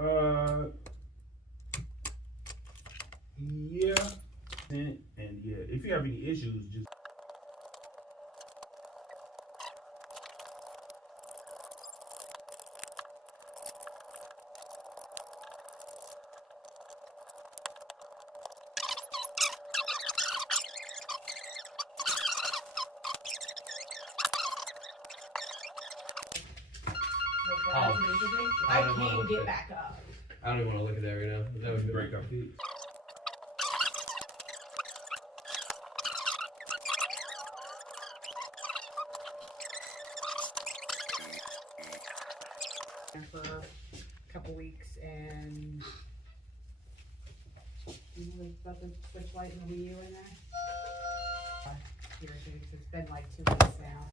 Yeah, and yeah, if you have any issues, just I can't get back up. I don't even want to look at that right now. That would break our feet. For a couple weeks, and you know about the switch light and the Wii U in there. Irritating, 'cause it's been like 2